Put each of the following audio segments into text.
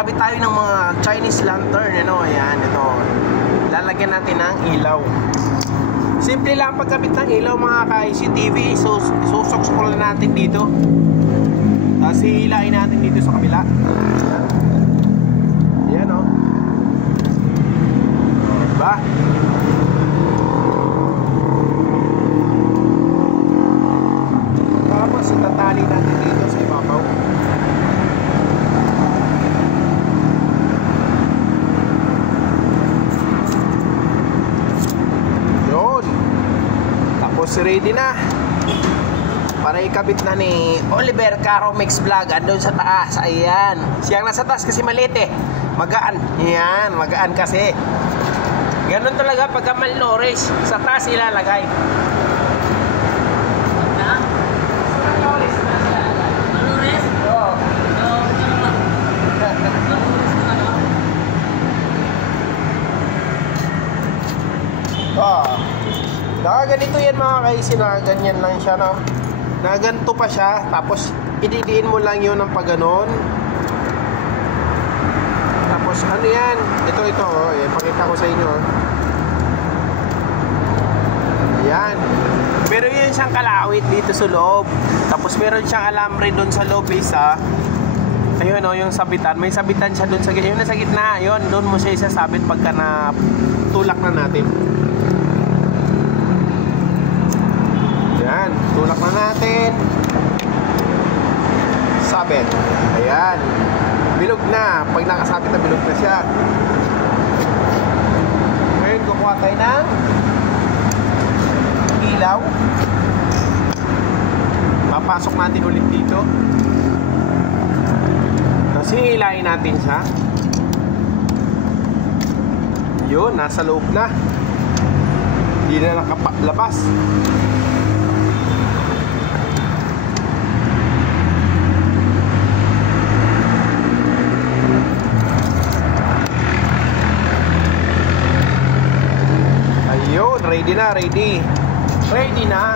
kakabit tayo ng mga Chinese lantern, ano, ayan, ito. Lalagyan natin ng ilaw. Simple lang pagkabit ng ilaw mga ka-ICTV. Susok-sok lang natin dito. Tapos hihilain natin dito sa kabila. Ayan, o. Diba? Tapos itatali natin dito sa ibabaw. Yun. Tapos ready na para ikabit na ni Oliver Caro Mix Vlog. Andun sa taas. Ayan. Siyang nasa taas kasi maliit eh. Magaan. Ayan. Magaan kasi. Ganun talaga pagka malnourished. Sa taas ilalagay. Ganito yan mga kaisi, na ganyan lang siya, no? Naganto pa siya, tapos ididiin mo lang yun ng pagganon. Tapos ano yan? Ito, oh. Ayan, pakita ko sa inyo, oh. Ayan. Pero yun siyang kalawit dito sa loob. Tapos meron siyang alambre doon sa loob isa. Ayun, oh, yung sabitan. May sabitan siya doon sa gitna. Yun na sa gitna. Yun, doon mo siya isasabit pagka na tulak na natin. Ayan, tulak na natin. Sabit. Ayan. Bilog na. Pag nakasabit na, bilog na siya. Ngayon, kukuha tayo ng ilaw. Papasok natin ulit dito. Tapos hihilain natin siya. Yun, nasa loob na. Hindi na nakalabas. Ready na, ready. Ready na.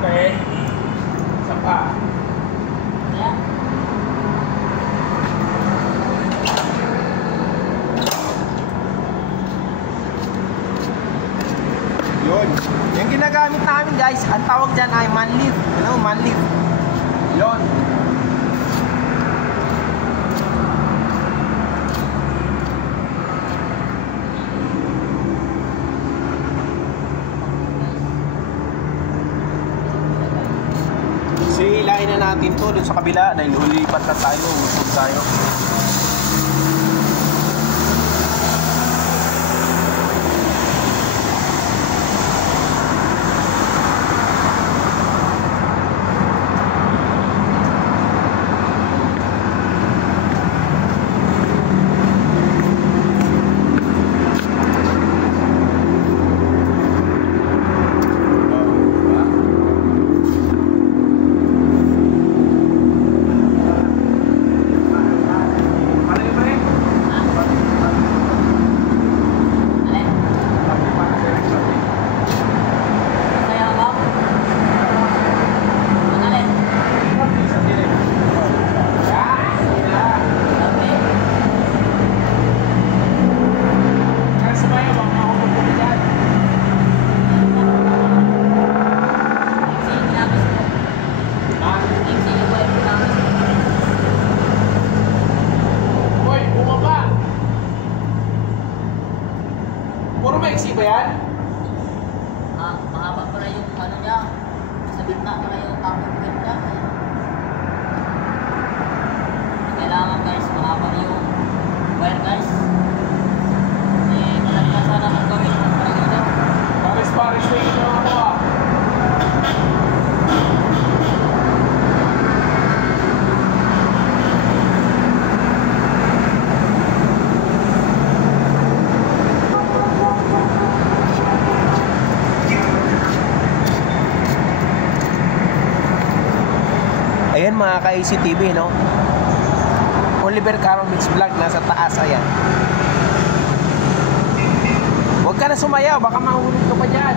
Okay. Sapa. Yun. Yung ginagamit namin guys, ang tawag dyan ay manleaf. Ano? Manleaf. Yun. Hilahin na natin to dun sa kabila dahil ulipat na tayo, usog tayo. maiksi ba yan? Mahaba pala yung ano niya. Sa gitna pala yung cover niya. Kailangan guys, mahaba yung mga ka-ACTV, no? Oliver Caro Mix Vlog, nasa taas, ayan. Huwag ka na sumayaw, baka mahulog ka pa dyan.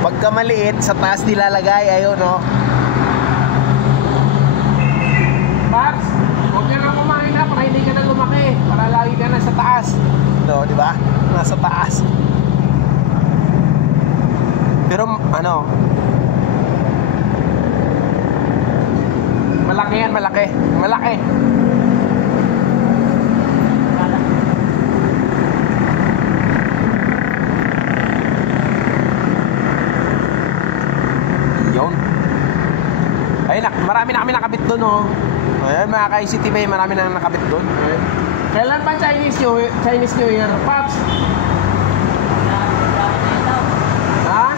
Pagka maliit, sa taas nilalagay, ayun, no? Max, huwag ka na kumain na para hindi ka na lumaki, para lagi ka na sa taas. No, di ba? Nasa taas. Pero ano, malaki yan, malaki. Malaki. Yun. Ayun, marami na kami nakabit doon, oh. Ayan, mga ka-ICTV, marami na nakabit doon. Ayan. Kailan ba Chinese New Year, Pops? Ha?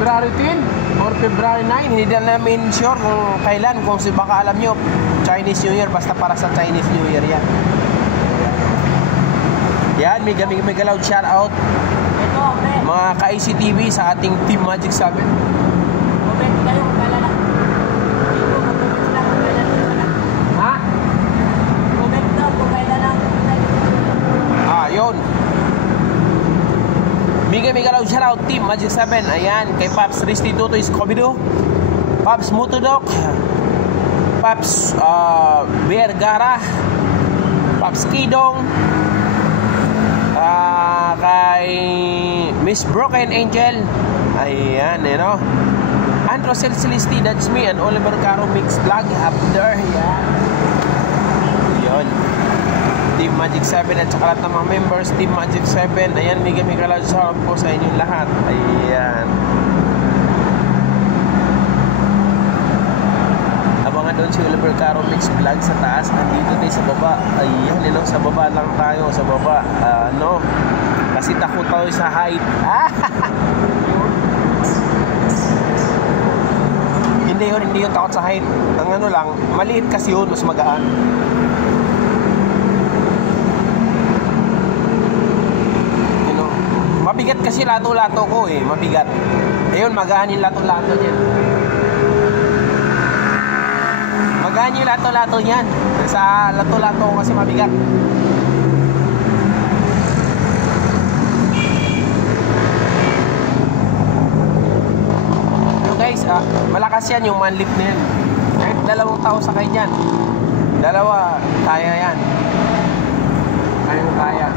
February 10 or February 9, hindi na namin sure kung kailan. Kung baka alam nyo, Chinese New Year, basta para sa Chinese New Year yan. Yan, may galaw shout out mga ka-ICTV sa ating Team Magic 7. Ha? Yun. May galaw shout out Team Magic 7. Ayan, kay Pops Restituto Scooby-Doo, Pops Mutudok, Pops Vergara, Pops Kidong, kay Miss Broken Angel. Ayan, you know, and Rosel Celesti, that's me, and Oliver Caro Mix Vlog up there. Ayan. Yun. Team Magic 7 at saka lahat ng mga members Team Magic 7. Ayan, may galaw shout out po sa inyong lahat. Ayan. Abangan doon si Oliver Caro Mix Vlog sa taas. Andito tayo sa baba. Ayan, you know, sa baba lang tayo. Sa baba. No? Kasi takot tayo sa height. Hindi yun takot sa height. Ang ano lang, maliit kasi yun, mas magaan. Mabigat kasi lato-lato ko eh, mabigat. Ayun, magaan yung lato-lato niyan. Magaan yung lato-lato niyan. Sa lato-lato ko kasi mabigat. So guys, malakas yan yung manlift na yan. Kahit 2 tao sakay dyan, 2, kaya yan. Kaya.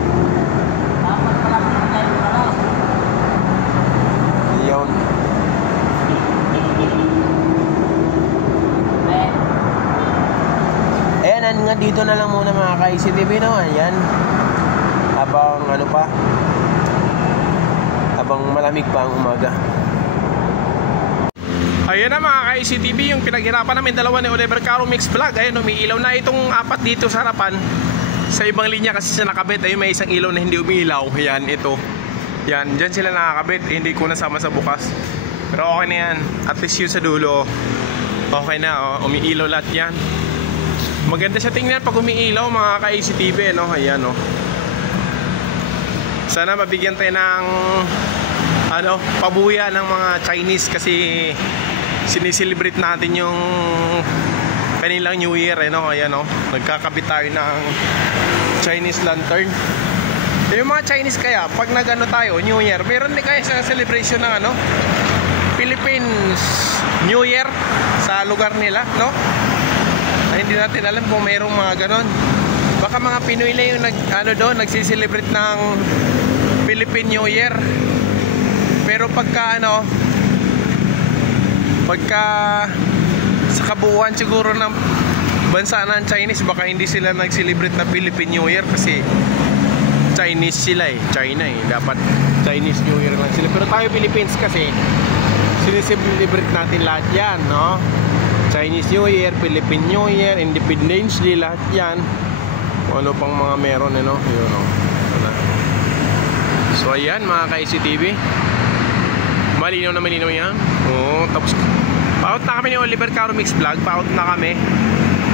Yun. Ayan, nga dito na lang muna mga ka-ICTV, no? Ayan. Habang ano pa, habang malamig pa ang umaga. Ayan na mga ka-ICTV, yung pinaghirapan namin dalawa ni Oliver Caro Mix Vlog. Ayan, umiilaw na itong 4 dito sa harapan. Sa ibang linya kasi siya nakabit. Ayun, may isang ilaw na hindi umiilaw. Ayan, ito. Yan, dyan sila nakakabit. Hindi ko nasama sa bukas. Pero okay na yan. At least yun sa dulo, okay na, oh. Umiilaw lahat yan. Maganda siya tingnan pag umiilaw mga ka-ACTV, no? Ayan, oh. Sana mabigyan tayo ng pabuya ng mga Chinese kasi siniselebrate natin yung kanilang New Year, no? Ayan, oh. Nagkakabit tayo ng Chinese lantern. Yung mga Chinese kaya, pag nagano tayo, New Year, meron din kayo sa celebration ng Philippines New Year sa lugar nila, no? Ay, hindi natin alam kung mayroong mga ganon. Baka mga Pinoy lang yung nagsiselebrate ng Philippine New Year. Pero pagka sa kabuuan siguro ng bansa ng Chinese, baka hindi sila nag-celebrate na Philippine New Year kasi Chinese sila eh, China eh. Dapat Chinese New Year lang sila. Pero tayo Philippines kasi sineselebrate natin lahat yan, no? Chinese New Year, Philippine New Year, Independence Day, lahat yan. Kung ano pang mga meron, no? Yun, no? So ayan mga ka-ICTV, malinaw na malinaw yan. Oo, tapos pa-out na kami ni Oliver Caro Mix Vlog. Pa-out na kami.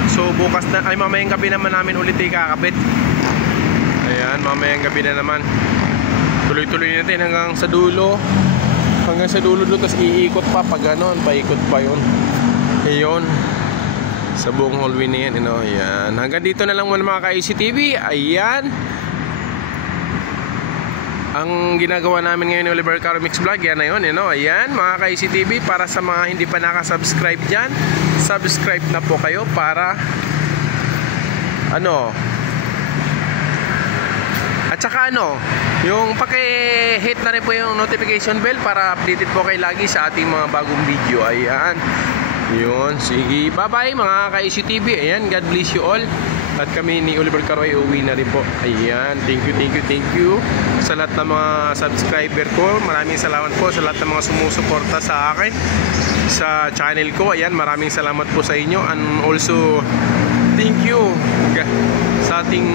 So bukas na, ay mamayang gabi naman namin ulit ikakabit. Ayan, mamayang gabi na naman. Tuloy-tuloy natin hanggang sa dulo. Hanggang sa dulo doon, tapos iikot pa pag ganon, paikot pa yun. Ayun, sa buong hallway na yan, you know? Ayan, hanggang dito na lang muna mga ka-ICTV. Ayan, ang ginagawa namin ngayon ni Oliver Caro Mix Vlog, yan na yun, you know? Ayan, mga ka-ICTV, para sa mga hindi pa nakasubscribe dyan, subscribe na po kayo para at saka yung paki-hit na rin po yung notification bell para updated po kayo lagi sa ating mga bagong video. Ayan, yun, sige, bye bye mga ka-ICTV. Ayan, God bless you all. At kami ni Oliver Caro ay uwi na rin po. Ayan, thank you sa lahat ng mga subscriber ko. Maraming salamat po sa lahat ng mga sumusuporta sa akin sa channel ko. Ayan, maraming salamat po sa inyo. And also thank you sa ating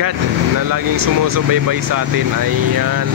God na laging sumusubaybay sa atin. Ayan.